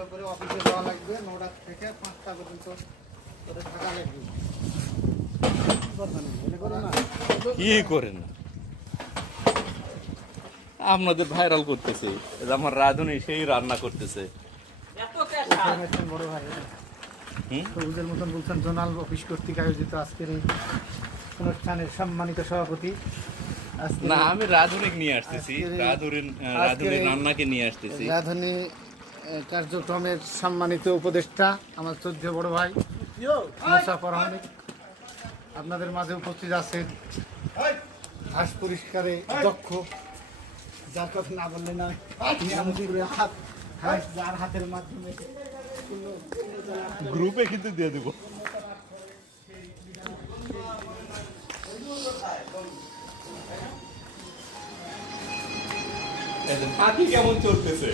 ভালো করে অফিসে যাওয়া লাগবে 9টা থেকে 5টা পর্যন্ত তোদের থাকা লাগবে। কি করেন আপনাদের ভাইরাল করতেছে, আমার রাঁধুনি সেই রান্না করতেছে। বড় ভাই সবুজের মতন বলছেন জোনাল অফিস কর্তৃক আয়োজিত আজকের এই অনুষ্ঠানের সম্মানিত সভাপতি। না, আমি রাঁধুনিক নিয়ে আসতেছি, রাঁধুনির রান্নাকে নিয়ে আসতেছি। রাঁধুনি কার্যক্রমের সম্মানিত উপদেষ্টা আমার শ্রদ্ধেয় বড় ভাই মুসাফর আহমেদ আপনাদের মাঝে উপস্থিত আছেন। ঘাস পরিষ্কারে দক্ষ, যার কথা না বললে না, যার হাতের মাধ্যমে গ্রুপে কিন্তু দিয়ে দেবো। পাখি কেমন চলতেছে?